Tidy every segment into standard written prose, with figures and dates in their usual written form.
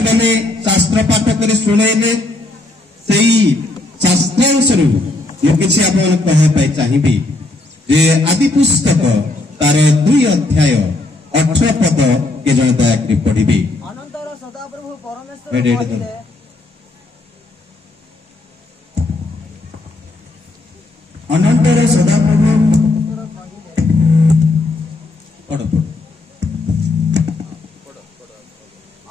भाई मैंने शास्त्र पाठ कर शुणेले से शास्त्रांश मुझे आप चाहिए जे आदि पुस्तक तार 2 अध्याय 18 पद के जन दयाकरी पढ़ी। अनंतर सदाप्रभु परमेश्वर अनंतर सदाप्रभु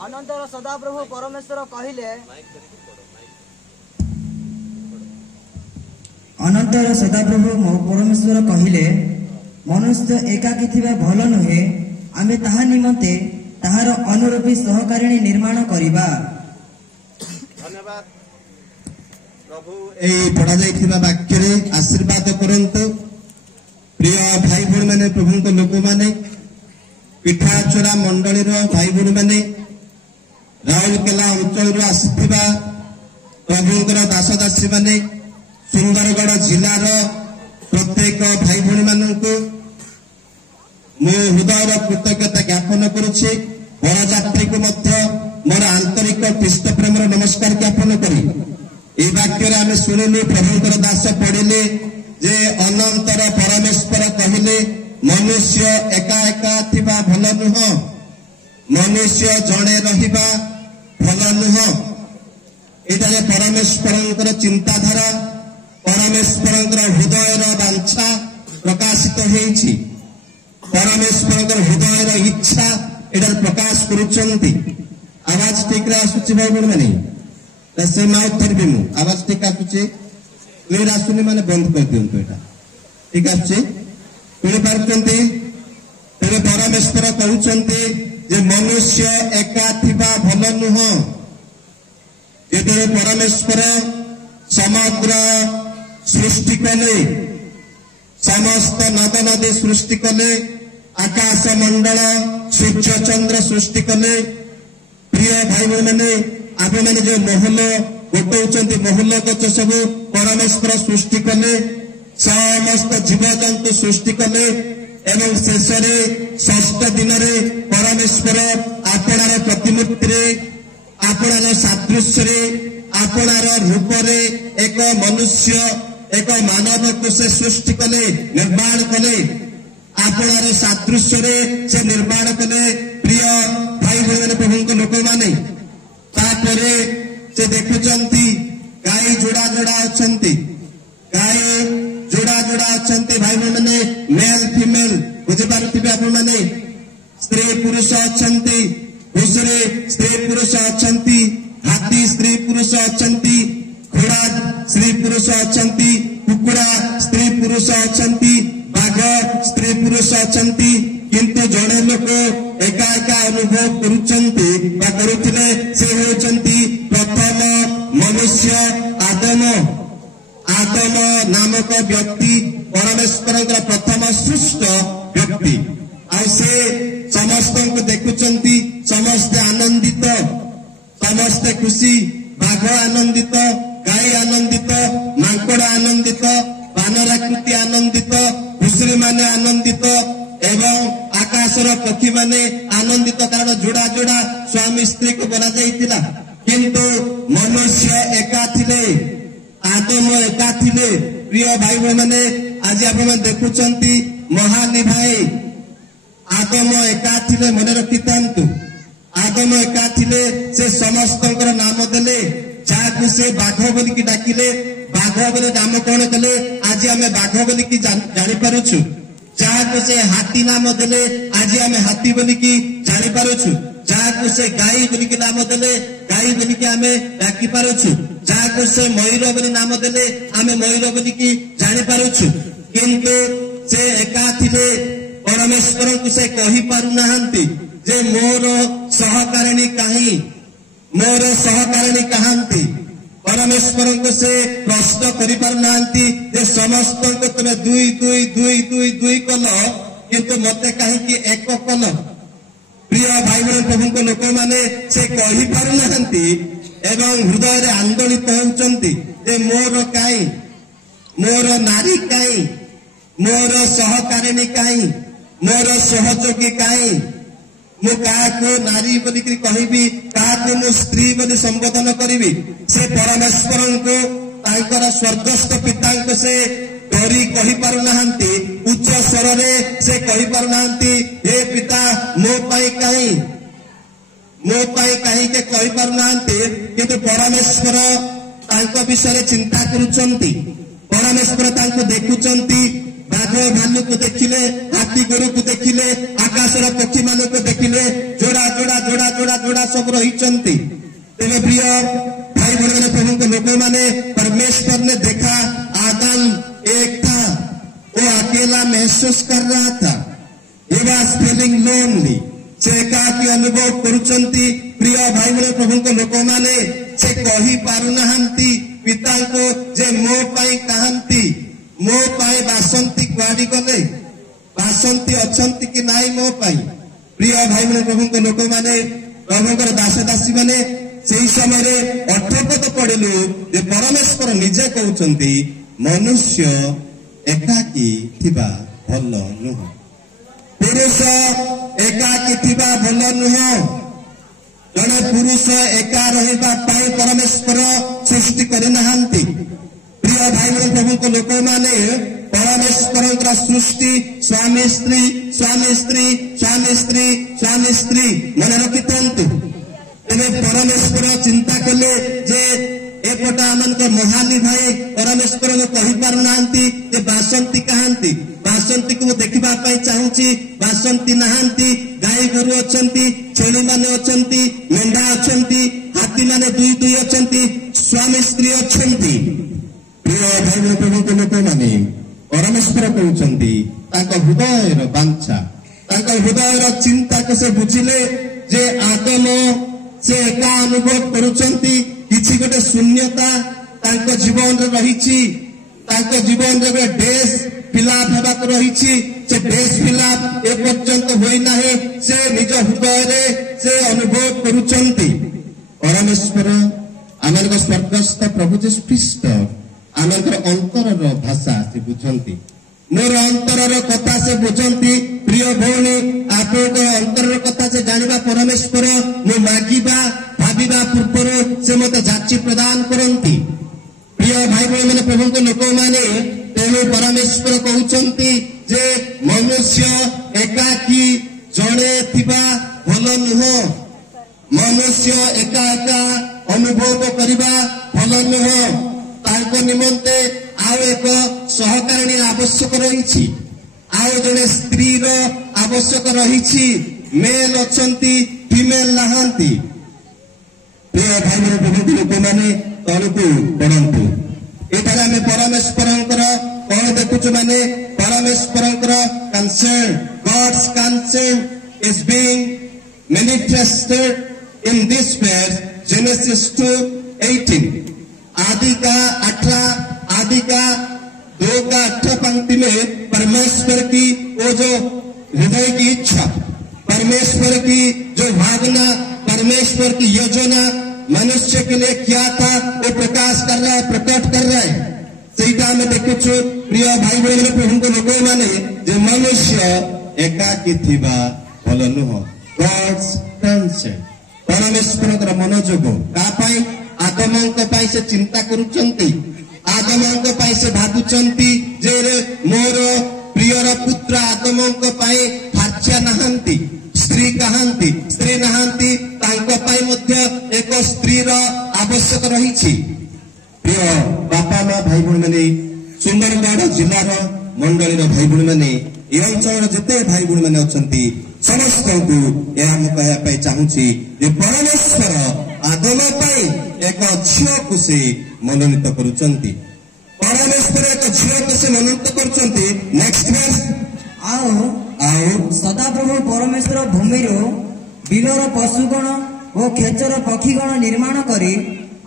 अनंतर सदाप्रभु परमेश्वर कहिले अनंतर सदाप्रभु परमेश्वर कहिले मनुष्य एकाकी थिबा भल नुहे आमे ताहा निमंते ताहार अनुरूपी सहकारिणी निर्माण करिबा। धन्यवाद प्रभु ए पढ़ा जाइथिबा वाक्य रे आशीर्वाद करंतु। प्रिय भाई भूण माने प्रभु को लोक माने पिठाचोरा मंडली रो भाई भूण माने राउरकेला अंचल आसिथिबा प्रभुंकर दास दासी माने सुंदरगढ़ जिलार प्रत्येक भाई भूण मानू मो हृदय कृतज्ञता ज्ञापन करुछे। बरयात्री को मोर आंतरिक पृष्ठ प्रेम नमस्कार ज्ञापन करी ए वाक्य आम शुणिलु प्रभुंकर दास पढ़िले जे अनंतर परमेश्वर कहले मनुष्य एका एका थिबा भल नुह मनुष्य जड़े रहिबा भल नुह। एटा परमेश्वर चिंताधारा परमेश्वर हृदय वांछा प्रकाशित होईछि परमेश्वर हृदय इच्छा एटार प्रकाश करुचंती। आवाज ठीक रे आसुछि भाई बहन माने से माउथ थरबी मु आवाज ठीक आसुछि क्लियर आसुनी माने बंद कर दियंतु एटा ठीक आसुछि सुनि पारुचंती। तेरे परमेश्वर कहउचंती जे मनुष्य एका थिबा भल नुह। जेते परमेश्वर समग्र सृष्टि कले समस्त नद नदी सृष्टि कले आकाश मंडल सूर्य चंद्र सृष्टि कले। प्रिय भाई बहन मैंने आप मैंने जो महल गोटे महल गच सब परमेश्वर सृष्टि कले समस्त जीव जंतु सृष्टि कले एवं शेष षष्ठ दिन परमेश्वर आपणार प्रतिमूर्ति आपणार सादृश्य आपणार रूप एक मनुष्य एक मानव को से सृष्टि कले निर्माण कले आपणार सादृश्य से निर्माण कले। प्रिय भाई बहन प्रभु लोक माने तापरे से देखुचंती गाय जोड़ा जोड़ा अछंती गाय जोड़ा जोड़ा अछंती भाई बहन मेल फीमेल बुझे पारुथिबे आप माने स्त्री पुरुष अछंती घुसरे स्त्री पुरुष अछंती हाथी स्त्री पुरुष अछंती घोड़ा स्त्री पुरुष अछंती कुकुड़ा स्त्री पुरुष अछंती बाघ स्त्री पुरुष अछंती किंतु जड़े लोक एका एका अनुभव करुचंती बा करुथिले से होचंती प्रथम मनुष्य आदम आदम नामक व्यक्ति परमेश्वर प्रथम सृष्ट व्यक्ति आ से समस्त को देखुचंती समस्ते आनंदित समस्ते खुशी बाघ आनंदित गाय आनंदित मांकड़ आनंदित बानराकृति आनंदित घुसुरी माने आनंदित एवं आकाशर पक्षी माने आनंदित कारण जोड़ा जोड़ा स्वामी स्त्री को बना जाइतिला किंतु मनुष्य एका थिले आदम एका थिले। प्रिय भाई माने आज आप देखुचंती महानी भाई आदम एका थिले मन रखिथांतु आदम एका थिले से समस्तंकर नाम देले जाकु से बाघ बोलिकी डाकिले बाघ बोले नाम कौन कले आज आम बाघ बोलिकी जानी पारुछु जाकु से हाथी नाम देले आज आम हाथी बोलिकी जानी पारुछु जाकु से गाई बोलिकी नाम देले गाई बोलिकी आम डाकी पारुछु जाकु से मयूर बोली नाम देले आम मयूर बोलिकी जानी पारुछु किंतु से एका थिले परमेश्वर को से कहि पारु नाहंती जे मोर सहकारिणी कहीं मोर सहकारिणी कहांती परमेश्वर को से प्रश्न करि पारना जे समस्त को तुम दुई दुई दुई दुई दुई कल किंतु मते कहीं एक कल। प्रिय भाई बहन प्रभु को लोक माने से कहि पारना एवं हृदय रे आंदोलित होउचंती जे मोर काई मोर नारी काई मोर सहकारिणी काई मोर सहयोगी काई ମୁଁ କାହାକୁ ନାରୀ ବୋଲିକି କହିବି, କାହାକୁ ମୁଁ ସ୍ତ୍ରୀ ବୋଲି ସମ୍ବୋଧନ କରିବି। ସେ ପରମେଶ୍ୱରଙ୍କୁ ତାଙ୍କର ସ୍ୱର୍ଗସ୍ଥ ପିତାଙ୍କୁ ସେ ଡରି କହିପାରୁନାହାନ୍ତି, ଉଚ୍ଚ ସ୍ୱରରେ ସେ କହିପାରୁନାହାନ୍ତି, ହେ ପିତା ମୋ ପାଇଁ କାହିଁକି କହିପାରୁନାହାନ୍ତି। କିନ୍ତୁ ପରମେଶ୍ୱର ତାଙ୍କ ବିଷୟରେ ଚିନ୍ତା କରୁଛନ୍ତି। ପରମେଶ୍ୱର ତାଙ୍କୁ ଦେଖୁଛନ୍ତି। ବାଘ ଭାଲୁକୁ ଦେଖିଲେ, ହାତୀ ଗୋରୁକୁ ଦେଖିଲେ, ଆକାଶର ପକ୍ଷୀ ମାନଙ୍କୁ ଦେଖିଲେ, ଯୋଡ଼ା ଯୋଡ଼ା ଯୋଡ଼ା ଯୋଡ଼ା ଯୋଡ଼ା ସବୁ ରହିଛନ୍ତି। ତେବେ ପ୍ରିୟ भाई बहन प्रभु के लोगों माने परमेश्वर ने देखा आदम एक था, वो अकेला महसूस कर रहा था। He was feeling lonely। से एकाकी अनुभव करुचंती। प्रिय भाई बहन प्रभु के लोगों माने से कही पारुनाहांती पिता को जे मो पाई कहांती, मो पाई बासंती कुआडी गले, बासंती अछंती कि नाई मो पाई। प्रिय भाई बहन प्रभु के लोगों माने प्रभुकर दास दासी माने से समय अठपद पड़िलु जे परमेश्वर निजे कहउचंती मनुष्य एकाकी थिबा भल नुह, पुरुष एकाकी थिबा भल नुह। जड़े पुरुष एका रहिबा पाई परमेश्वर सृष्टि करनाहांती। प्रिय भाई बहन प्रभु को लोक माने परमेश्वर सृष्टि स्वामी स्त्री स्वामी स्त्री स्वामी स्त्री स्वामी स्त्री मन रखि थांतु। परमेश्वर चिंता कले जे एपटा आमन को महाली भाई परमेश्वर को कहि पारुनांती जे बासंती कहांती, बासंती को देखिबा पाई चाहूची, बासंती नहांती। गाय गोरु अछंती, छेली माने अछंती, मेंढा अछंती, हाथी माने दुई दुई अछंती, स्वामी स्त्री अछंती। प्रिय भाई प्रभु के लोक माने परमेश्वर कहउचंती ताको हृदयर बांछा, ताको हृदयर चिंता को से बुझिले जे आदम से एका अनुभव करुचंती किछि गोटे शून्यता तांको जीवन रे रहिछि, तांको जीवन रे डेस फिलाप हेबाक रहिछि। से डेस फिलाप ए पर्यंत होई नाही, से निज हृदय रे से अनुभव करुचंती। परमेश्वर आमर स्वर्गस्थ प्रभु जीसु ख्रीष्ट आमर अंतर भाषा से बुझंती, मोर अंतर कथा से बुझंती। प्रिय भौणी आप अंतर कथा से जानिबा परमेश्वर मु मागिबा भाविबा पूर्वर से मत जाची प्रदान करंती। प्रिय भाई भाई मैंने प्रभु के लोक माने तेणु परमेश्वर कहउचंती जे मनुष्य एकाकी जड़े थिबा भल नुह, मनुष्य एका एका अनुभव करिबा भल नुह। तांको निमंते आउ एक सहकारिणी आवश्यक रही, आउ जड़े स्त्री आवश्यक रही। मेल अछंती फीमेल नहांती। प्रिय भाई प्रभु लोक माने तलकू पड़ंतु। एठारे आमे परमेश्वर कौन देखुचु माने परमेश्वर concern, God's concern is being manifested in this verse Genesis 2:18। आदि का 2:8 पंक्ति में परमेश्वर की वो जो हृदय की इच्छा, परमेश्वर की जो भावना, परमेश्वर की योजना मनुष्य के लिए क्या था वो प्रकाश कर रहा है, प्रकट कर रहा है। सहीटा में देखु प्रिय भाई बहन प्रभु को लोक माने जे मनुष्य एकाकी थिबा भल नुह। गॉड्स कंसेंट, परमेश्वर मनोजोग का पाई आदमंक पाई से चिंता करुचंती, आदमंक पाई से भाबुचंती जे मोर प्रियर पुत्र आदमंक पाई फाच्या नहांती, स्त्री कहांती, स्त्री नहांती, तांको पाई मध्य एक स्त्री आवश्यक रही। प्रिय बापा माँ भाई भूण मैंने सुंदरगढ़ जिलार मंडली भाई भूण मैंने ये अंचल जिते भाई भूण मैंने अच्छी समस्त को यह कहवाई चाहूँगी परमेश्वर आदम एक झील को से मनोनीत करुचंती, परमेश्वर एक झील को से मनोनीत करुचंती। नेक्स्ट वर्स आओ सदाप्रभु परमेश्वर भूमि बिलर पशुगण और खेचर पक्षीगण निर्माण करी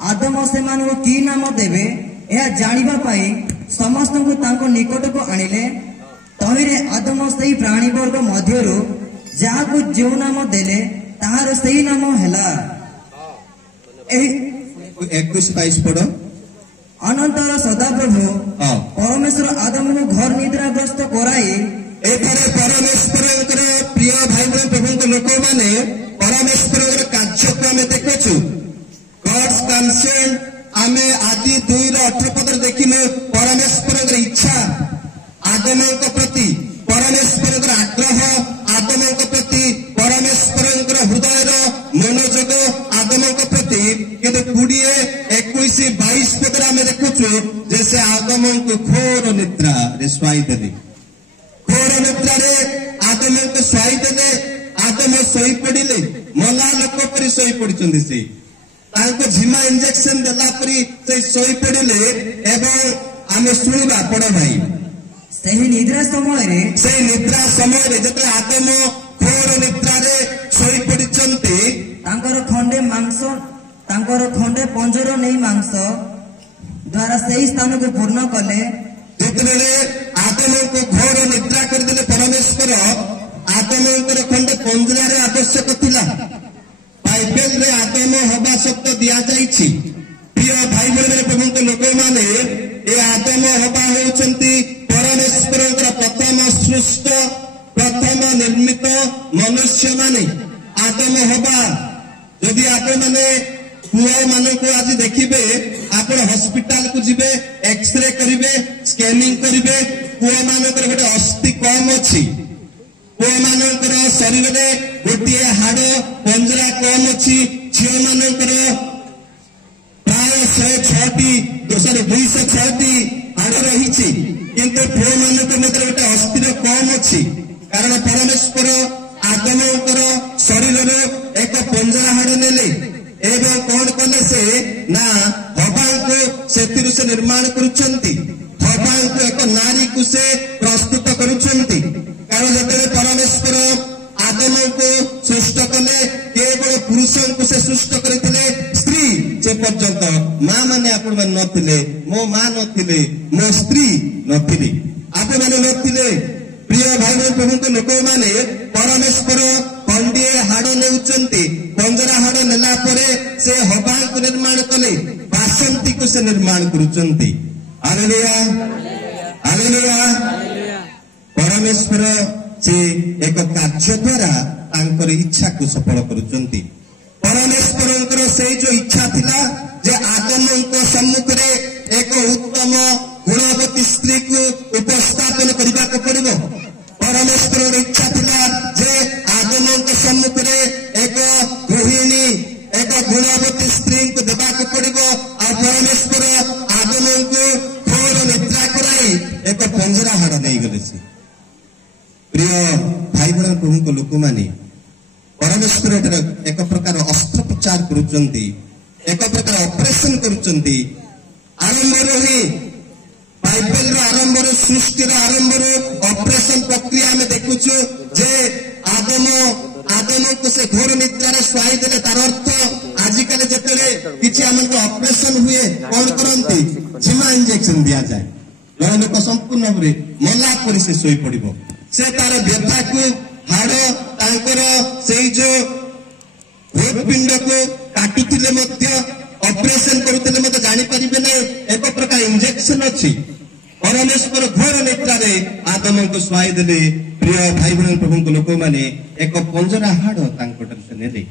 आदम से की नाम देवे यह जानिबा पाई समस्त को तांको निकट को आनिले। तहिरे आदम से प्राणी वर्ग मध्यरु जहाँ को जो नाम देले ताहार सही नाम हैला। 21-22 पढ़ो। अनंतर सदाप्रभु परमेश्वर आदम को घर निद्राग्रस्त कराई। एठारे परमेश्वर प्रिय भाई बहन प्रभु लोक मैंने परमेश्वर कार्य आम देखु गॉड्स कंसर्न आम आदि 2:18 पद देखिलु परमेश्वर इच्छा आदम प्रति परमेश्वर आग्रह आदम प्रति परमेश्वर हृदय मनोजोग आदम प्रति कि 20:21-22 पद आम देखुचु जैसे आदम को घोर निद्रा रे स्वाई देले घोर निद्रा रे आदम को स्वाई देले आदम सोई पड़िले मला लोक परि सोई पड़िचंदी से तांको झिमा इंजेक्शन देला परि से सोई पड़िले एवं आमे सुनिबा पड़ भाई ସେହି ନିଦ୍ରା ସମୟରେ ଯେତେବେଳେ ଆଦମ ଘୋର ନିଦ୍ରାରେ ଶୋଇ ପଡିଛନ୍ତି ତାଙ୍କର ଖଣ୍ଡେ ପଞ୍ଜର ନେଇ ମାଂସ ଦ୍ୱାରା ସେହି ସ୍ଥାନକୁ ପୂର୍ଣ୍ଣ କଲେ। ଯେତେବେଳେ ଆଦମକୁ ଘୋର ନିଦ୍ରା କରିଦେଲେ ପରମେଶ୍ୱର ଆଦମଙ୍କର ଖଣ୍ଡେ ପଞ୍ଜରାରେ ଆବଶ୍ୟକ ଥିଲା। ବାଇବେଲରେ ଆଦମ ହବା ଶବ୍ଦ ଦିଆଯାଇଛି। ପ୍ରିୟ ଭାଇ ଭଉଣୀ ପ୍ରଭୁଙ୍କ ଲୋକମାନେ ଏ ଆଦମ ହବା ହେଉଛନ୍ତି परमेश्वर प्रथम सृष्ट प्रथम निर्मित मनुष्य माने आदम हवा जदि आप मैंने पुआ मान को आज देखिए आप हॉस्पिटल को जीवे एक्सरे करेंगे स्कैनिंग करेंगे पुआ मान गोटे अस्थि कम अच्छी पुआ मान शरीर में गोटे हाड़ पंजरा कम अच्छी झील मान प्राय 106टी 206टी हाड़ रही किंतु पुओ मान मध्य गोटे अस्थिर कम अच्छी कारण परमेश्वर आदमकर शरीर एक पंजरा हाड़ नेले एवं कौन कले से ना हवा को से निर्माण करुछंती हवा को एक नारी को से प्रस्तुत करुछंती कारण जब परमेश्वर आदम को सृष्ट कले केवल पुरुष को से सृष्ट करते स्त्री से पर्यंत माँ मैंने आपण मैंने नथिले मो माँ नथिले मो स्त्री नथिले आप मैंने नथिले प्रिय भाई प्रभु लोक मैंने परमेश्वर खंडिए हाड़ नेउचंती पंजरा हाड़ नेला परे से हवा को निर्माण कले बासंती को से निर्माण करुचंती। हालेलुया हालेलुया परमेश्वर से एक कार्य द्वारा तांकर इच्छा को सफल करुचंती। परमेश्वर से जो इच्छा थिला जे आदम को सम्मुख रे एक उत्तम गुणवती स्त्री को उपस्थापन करबा को पड़िबो। परमेश्वर इच्छा थिला जे आदम के सम्मुख रे एक गृहिणी एक गुणवती स्त्री को देबा को पड़िबो और परमेश्वर आदम को घोर निद्रा कराई एक पंजरा हाड़ नहीं गले से। प्रिय भाई बहन प्रभु लोक माने परमेश्वर एक प्रकार अस्त्रोपचार करुचंती एक प्रकार ऑपरेशन करुचंती आरंभ ही बाइबल आरंभ सृष्टि आरंभ ऑपरेशन प्रक्रिया में देखुचु जे आदम को से घोर निद्रा स्वाई देले तार अर्थ आजिकल जिते किसी आम ऑपरेशन हुए कौन करती झिमा इंजेक्शन दिया जाए जन लोक संपूर्ण भाव मला पर से शोई पड़ो से तार व्यथा को हाड़ तांकर से जो हृदपिंड को काटुले ऑपरेशन करुले जानी पारे ना एक प्रकार इंजेक्शन अच्छी परमेश्वर घोर निद्रा आदम को स्वाई देले। प्रिय भाई बहन प्रभु लोक मैंने एक पंजरा हाड़ नेले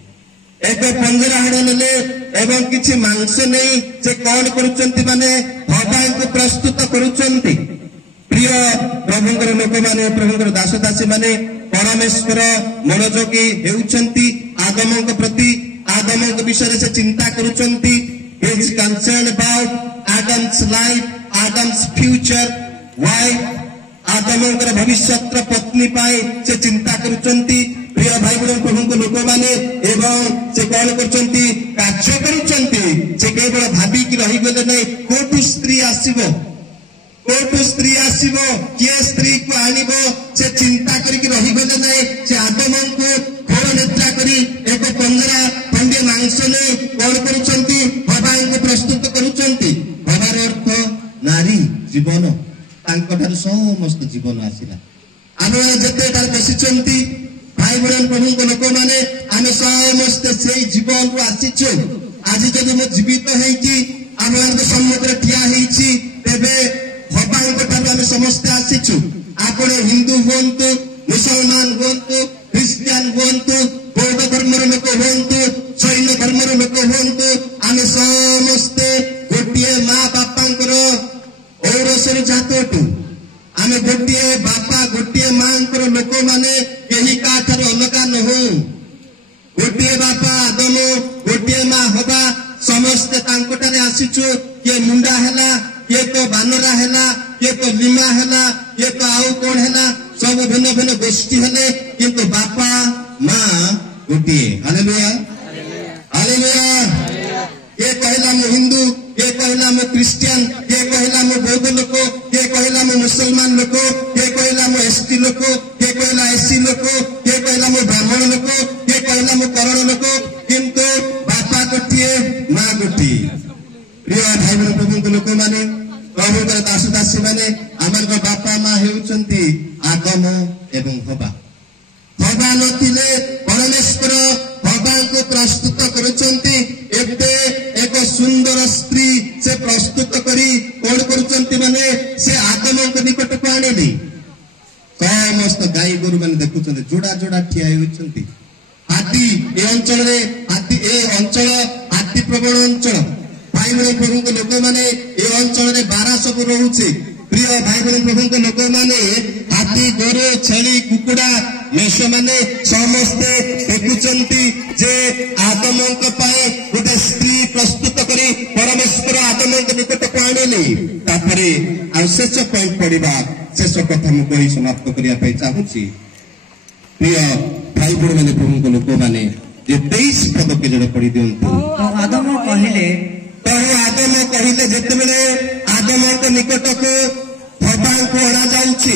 एक पंजरा हाड़ नेले एवं किसी मांस नहीं से कौन करुचंती माने हवा को प्रस्तुत करुचंती। प्रिय प्रभुंकर लोक मैंने प्रभुंकर दास दासी माने परमेश्वर मनोयोगी हेउचंती आदम प्रति आदम विषय से चिंता करुचंती is concern about Adam's life Adam's future wife आदम भविष्यत पत्नी पाए से चिंता करुचंती। प्रिय भाई बहन प्रभु लोक मैंने एवं से कौन करचंती कार्य करुचंती से केवल भाविक रही गले नहीं कोठु स्त्री आसीबो कोठु स्त्री आसीबो किए स्त्री को आनिबो से चिंता करके रही गले नहीं से आदम को घोर निद्रा करी एक पंजरा खंडे मांस ने कौन करुचंती हवा को प्रस्तुत करुचंती। हवार अर्थ नारी जीवन तांकर समस्त जीवन आसिला आम जिते बसीचंती भाई बहन प्रभु लोक मैंने आम समस्ते से जीवन को आसीचु आज जब मैं जीवित होती आम सम्मुख ठिया तेरे हवा आम समस्ते आसीचु आप हिंदू हूँ मुसलमान हूँ ଖ୍ରୀଷ୍ଟିଆନ ହୁଅନ୍ତୁ, ବୌଦ୍ଧ ଧର୍ମର ଲୋକ ହୁଅନ୍ତୁ, ଜୈନ ଧର୍ମର ଲୋକ ହୁଅନ୍ତୁ, ଆମେ ସମସ୍ତେ ଗୋଟିଏ ମା ବାପାଙ୍କର ଔରସରୁ ଜାତ ଅଟୁ। ଆମେ ଗୋଟିଏ ବାପା ଗୋଟିଏ ମାଙ୍କର ଲୋକମାନେ କେହି କାହାଠାରୁ ଅଲଗା ନୁହଁ। ଗୋଟିଏ ବାପା ଆଦମ, ଗୋଟିଏ ମା ହବା, ସମସ୍ତେ ତାଙ୍କଠାରେ ଆସିଛୁ। କିଏ ମୁଣ୍ଡା ହେଲା, କିଏ ତ ବାନରା ହେଲା, କିଏ ତ ଲିମା ହେଲା, କିଏ ତ ଆଉ କଣ ହେଲା, ସବୁ ଭିନ୍ନ ଭିନ୍ନ ଗୋଷ୍ଠୀ ହେଲେ, କିନ୍ତୁ ବାପା ମା ଗୋଟିଏ। Hallelujah hallelujah. କିଏ କହିଲା ମୁଁ ହିନ୍ଦୁ, କିଏ କହିଲା ମୁଁ ଖ୍ରୀଷ୍ଟିଆନ, କିଏ କହିଲା ମୁଁ ବୌଦ୍ଧ ଲୋକ, କିଏ କହିଲା ମୁଁ ମୁସଲମାନ ଲୋକ, କିଏ କହିଲା ମୁଁ ଏସଟି ଲୋକ, କିଏ କହିଲା ଏସି ଲୋକ, କିଏ କହିଲା ମୁଁ ବ୍ରାହ୍ମଣ ଲୋକ, କିଏ କହିଲା ମୁଁ କରଣ ଲୋକ, କିନ୍ତୁ ବାପା ଗୋଟିଏ ମା ଗୋଟିଏ। ପ୍ରିୟ ଭାଇ ଭଉଣୀ ପ୍ରଭୁଙ୍କ ଲୋକମାନେ, ପ୍ରଭୁଙ୍କର ଦାସ ଦାସୀ ମାନେ, ଆମର ବାପା ମା ହେଉଛନ୍ତି ଆଦମ ଏବଂ ହବା। ହବା ନଥିଲେ ପରମେଶ୍ୱର ହବାଙ୍କୁ ପ୍ରସ୍ତୁତ କରୁଛନ୍ତି। ଏବେ ଏକ ସୁନ୍ଦର ସ୍ତ୍ରୀ ସେ ପ୍ରସ୍ତୁତ କରି କଣ କରୁଛନ୍ତି ମାନେ ସେ ଆଦମଙ୍କ ନିକଟକୁ ଆଣିଲେ। ସମସ୍ତ ଗାଈ ଗୋରୁ ମାନେ ଦେଖୁଛନ୍ତି, ଯୋଡା ଯୋଡା ଠିଆ ହେଉଛନ୍ତି। ହାତୀ ଏ ଅଞ୍ଚଳରେ, ହାତୀ ଏ ଅଞ୍ଚଳ ହାତୀ ପ୍ରବଳ ଅଞ୍ଚଳ। ଭାଇ ଭଉଣୀ ପ୍ରଭୁଙ୍କ ଲୋକମାନେ ଏ ଅଞ୍ଚଳରେ ବାରା ସବୁ ରହୁଛି। ପ୍ରିୟ ଭାଇ ଭଉଣୀ ପ୍ରଭୁଙ୍କ ଲୋକମାନେ ହାତୀ, ଗୋରୁ, ଛେଳି, କୁକୁଡା, ମେଷମାନେ ସମସ୍ତେ ଦେଖୁଛନ୍ତି ଯେ ଆଦମଙ୍କ ପାଇଁ ଗୋଟେ ସ୍ତ୍ରୀ ପ୍ରସ୍ତୁତ କରି ପରମେଶ୍ୱର ଆଦମଙ୍କ ନିକଟକୁ ଆଣିଲେ। ତାପରେ ଆଉ ଶେଷ ପଏଣ୍ଟ ପଡିବା, ଶେଷ କଥା ମୁଁ କହି ସମାପ୍ତ କରିବା ପାଇଁ ଚାହୁଁଛି। ପ୍ରିୟ ଭାଇ ଭଉଣୀ ମାନେ ପ୍ରଭୁଙ୍କ ଲୋକମାନେ ଯେ 23 ପଦ କେଜୋଡେ ପଢି ଦିଅନ୍ତୁ। ଆଦମ କହିଲେ, ଆଦମ କହିଲେ, ଯେତେବେଳେ ଆଦମଙ୍କ ନିକଟକୁ ହବାଙ୍କୁ ଅଣାଯାଉଛି,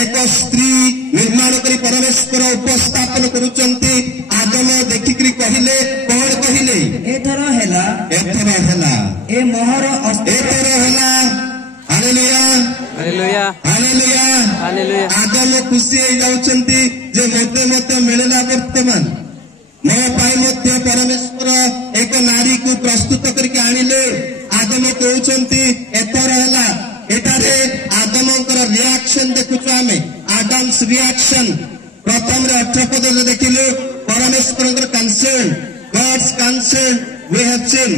ଏକ ସ୍ତ୍ରୀ ନିର୍ମାଣ କରି ପରମେଶ୍ୱର ଉପସ୍ଥାପନ କରୁଛନ୍ତି। ଆଦମ ଦେଖିକିରି କହିଲେ, କଣ କହିଲେ? ଏଥର ହେଲା, ଏଥର ହେଲା, ଏ ମୋହର ଏଥର ହେଲା। Hallelujah hallelujah hallelujah. Hallelujah. Adam ଖୁସି ହେଇଯାଉଛନ୍ତି ଯେ ମତେ ମିଳିଲା, ବର୍ତ୍ତମାନ ମୋ ପାଇଁ ମଧ୍ୟ ପରମେଶ୍ୱର ଏକ ନାରୀକୁ ପ୍ରସ୍ତୁତ କରିକି ଆଣିଲେ। ଆଦମ କହୁଛନ୍ତି ଏଥର ହେଲା। ଏଠାରେ ଆଦମଙ୍କର ରିଆକ୍ସନ ଦେଖୁଛୁ ଆମେ, ଆଡମ୍ସ ରିଆକ୍ସନ। ପ୍ରଥମରେ 18 ପଦରେ ଦେଖିଲୁ ପରମେଶ୍ୱରଙ୍କର concern, God's concern we have seen.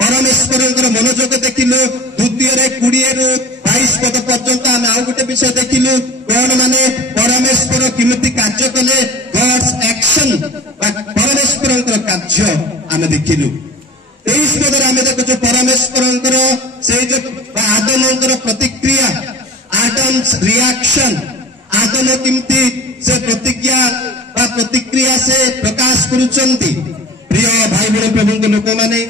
ପରମେଶ୍ୱରଙ୍କର ମନୋଯୋଗ ଦେଖିଲୁ। ଦ୍ୱିତୀୟରେ 20ରୁ 22 ପଦ ପର୍ଯ୍ୟନ୍ତ ଆମେ ଆଉ ଗୋଟେ ବିଷୟ ଦେଖିଲୁ, କଣ ମାନେ ପରମେଶ୍ୱର କେମିତି କାର୍ଯ୍ୟ କଲେ, ଗଡ୍ସ ଆକ୍ସନ ବା ପରମେଶ୍ୱରଙ୍କର କାର୍ଯ୍ୟ ଆମେ ଦେଖିଲୁ। 23 ପଦରେ ଆମେ ଦେଖୁଛୁ ପରମେଶ୍ୱରଙ୍କର ସେଇ ଯୋଉ ଆଦମଙ୍କର ପ୍ରତିକ୍ରିୟା, ଆଡମ୍ସ ରିଆକ୍ସନ। ଆଦମ କେମିତି ସେ ପ୍ରତିକ୍ରିୟା ବା ପ୍ରତିକ୍ରିୟା ସେ ପ୍ରକାଶ କରୁଛନ୍ତି। ପ୍ରିୟ ଭାଇ ଭଉଣୀ ପ୍ରଭୁଙ୍କ ଲୋକମାନେ,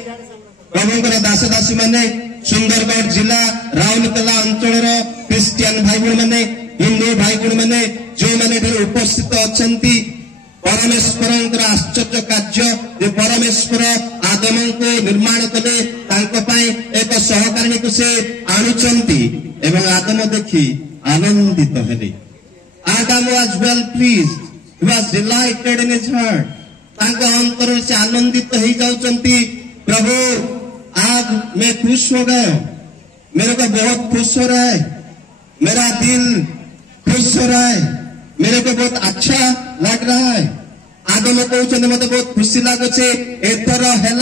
ପ୍ରଭୁଙ୍କର ଦାସ ଦାସୀ ମାନେ, ସୁନ୍ଦରଗଡ଼ ଜିଲ୍ଲା ରାଉରକେଲା ଅଞ୍ଚଳର ଖ୍ରୀଷ୍ଟିଆନ ଭାଇ ଭଉଣୀ ମାନେ, ହିନ୍ଦୁ ଭାଇ ଭଉଣୀ ମାନେ, ଯେଉଁମାନେ ଏଠାରେ ଉପସ୍ଥିତ ଅଛନ୍ତି, ପରମେଶ୍ୱରଙ୍କର ଆଶ୍ଚର୍ଯ୍ୟ କାର୍ଯ୍ୟ ଯେ ପରମେଶ୍ୱର ଆଦମଙ୍କୁ ନିର୍ମାଣ କଲେ, ତାଙ୍କ ପାଇଁ ଏକ ସହକାରିଣୀକୁ ସେ ଆଣୁଛନ୍ତି ଏବଂ ଆଦମ ଦେଖି ଆନନ୍ଦିତ ହେଲେ। Adam was well pleased, he was delighted in his heart। ତାଙ୍କ ଅନ୍ତରରେ ସେ ଆନନ୍ଦିତ ହେଇଯାଉଛନ୍ତି। ପ୍ରଭୁ आज मैं खुश हो गया, मेरे को बहुत खुश हो रहा है, मेरा दिल खुश हो रहा है, मेरे को बहुत अच्छा लग रहा है। आदम कहते मत बहुत खुशी लगुचे। एथर है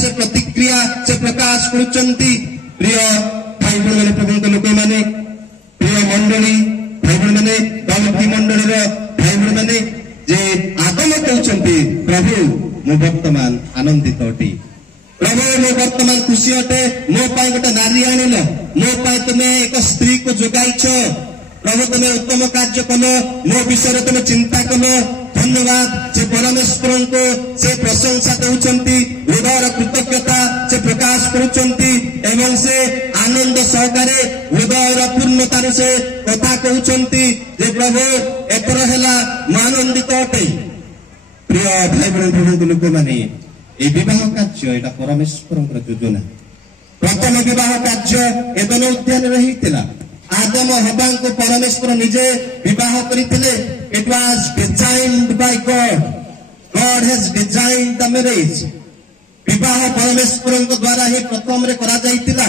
से प्रतिक्रिया से प्रकाश करुचंती। प्रिय भाई भाई मैंने प्रभु लोक मैंने, प्रिय मंडली भाई भाई मैंने, दलती मंडल भाई भाई मैंने जे आदम कहते प्रभु मु वर्तमान आनंदित अटे, प्रभु मु वर्तमान खुशी अटे, मो पाई गोटे नारी आनिल, मो पाई तुम्हें एक स्त्री को जोगाइछ, प्रभु तुम्हें उत्तम कार्य कल, मो विषय तुम्हें चिंता कल। धन्यवाद से परमेश्वर को से प्रशंसा देउछंती, हृदय कृतज्ञता से प्रकाश करुछंती एवं से आनंद सहकारे हृदय पूर्णतार से कथा कहउछंती जे प्रभु एतर हैला आनंदित अटे। प्रिय भाई भाई प्रभु लोक माने ए विवाह कार्य एटा परमेश्वर योजना। प्रथम विवाह कार्य एदन उद्यान रहितला। आदम हवा को परमेश्वर निजे विवाह करथिले। It was designed by God, God has designed the marriage. विवाह परमेश्वर द्वारा ही प्रथम रे करा जाइतिला।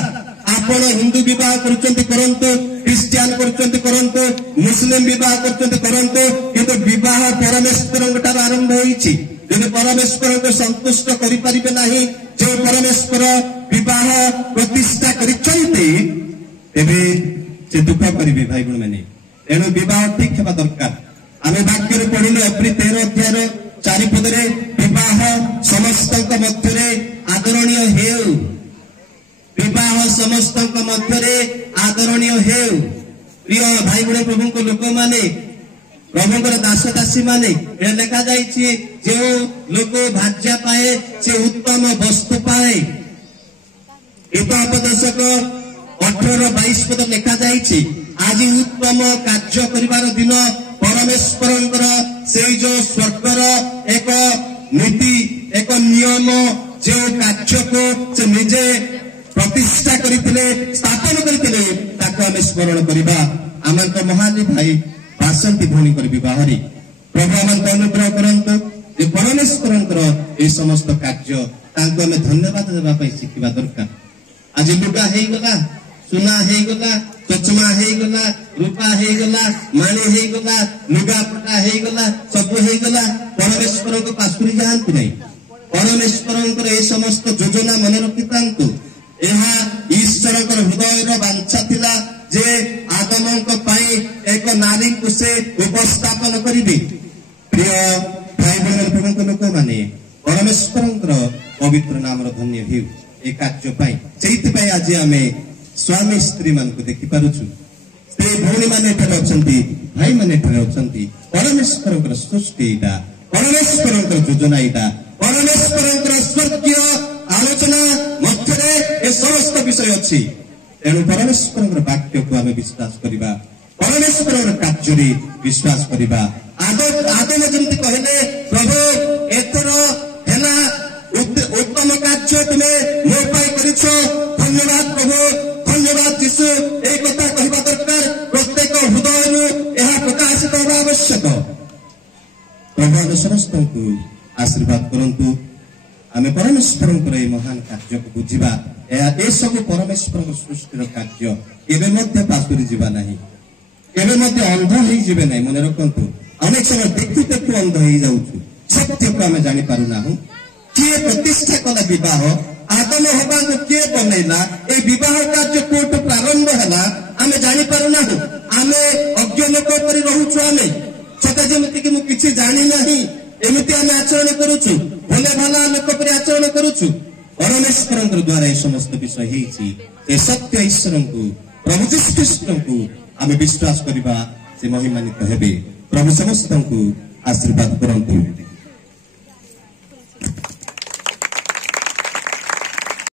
आप आपण हिंदू विवाह करचंती करंतु क्रिश्चियन करचंती करंतु मुस्लिम विवाह करचंती करंतु किंतु विवाह परमेश्वर ठार आरंभ होईछि जदि परमेश्वर को संतुष्ट करि परिबे नाही जो परमेश्वर विवाह प्रतिष्ठा करिचंती तेबे से दुख करिवे भाई गुण माने एनु विवाह ठीक हेबा दरकार आमे वाक्य पढ़िले एप्रिल 13 अध्याय 4 पदरे विवाह समस्त मध्य आदरणीय हेउ विवाह समस्त मध्य आदरणीय हेउ प्रिय भाई गुण प्रभु को लोक माने प्रभुଙ୍କର दास दासी माने लेखा जाइछि जो लोक भाज्या पाए से उत्तम वस्तु पाए उपदेशक 18-22 पद लेखा जाइछि आज उत्तम कार्य करिवार दिन परमेश्वरंकर से जो स्वर्गर एक नीति एक नियम जो कार्य को से निजे प्रतिष्ठा करथिले स्थापन करथिले ताको आमे स्मरण करिबा आमक महानी भाई बासंती भूमि कर विवाहरी प्रभु आमक अनुग्रह करंतु जे परमेश्वरंकर ए समस्त कार्य तांको आमे धन्यवाद देबा पई शिखिबा दरकार आज लुगा हेई गला सुना हेई गला चचमा हेई गला रूपा हेई गला माणी हेई गला लुगा पटा हेई गला सब हेई गला परमेश्वर को पासुरी जानती नहीं परमेश्वरंकर ए समस्त योजना मन रखितांतु एहा ईश्वरकर हृदयर वांछा थिला जे आदमंक पाई एक नारी को से उपस्थापन करिबे प्रिय भाई बहन लोक माने परमेश्वरंकर पवित्र नाम धन्य हेउ ए कार्य पाई चैत पाई आज आमे स्वामी स्त्री मान को देखि पारुछु स्त्री भौणी माने ठरे अछंती भाई माने ठरे अछंती परमेश्वरंकर सृष्टि इटा परमेश्वरंकर योजना इटा परमेश्वरंकर स्वर्गीय आलोचना मध्यरे ए समस्त विषय अछि एनु परमेश्वरंकर वाक्य को आमे विश्वास करिबा परमेश्वरंकर कार्य विश्वास करिबा आदम जेमति कहले प्रभु एथर हेला उत्तम कार्य तुमे मो पाई करिछो धन्यवाद प्रभु धन्यवाद यीशु ए कथा कहबा दरकार प्रत्येक हृदय नु एहा प्रकाशित होबा आवश्यक प्रभु आमे समस्त को आशीर्वाद करंतु आमे परमेश्वरंकर ए महान कार्य को बुझिबा ए सब परमेश्वर सृष्टिर कार्य केबे मध्य पासुरी जीवा नाही केबे मध्य अंध होई जीवे नाही मने रखंतु अनेक समय देखि देखि अंध होई जाउछु सत्य को आमे जानि पारु नाहु किए प्रतिष्ठा कला विवाह आदम हवा को किए बनैला ए विवाह कार्य कोट प्रारंभ हला आमे जानि पारु नाहु आमे अज्ञ लोक परि रहउछु आमे सता जेमति कि मु किछि जानि नाही एमिति आमे आचरण करूछु भले भला लोक परि आचरण करूछु परमेश्वरंकर द्वारा ए समस्त विषय हेछि ए सत्य ईश्वरन को प्रभु यीशु ख्रीष्ट को आमे विश्वास करिबा से महिमान्वित हेबे प्रभु समस्त को आशीर्वाद करंतु।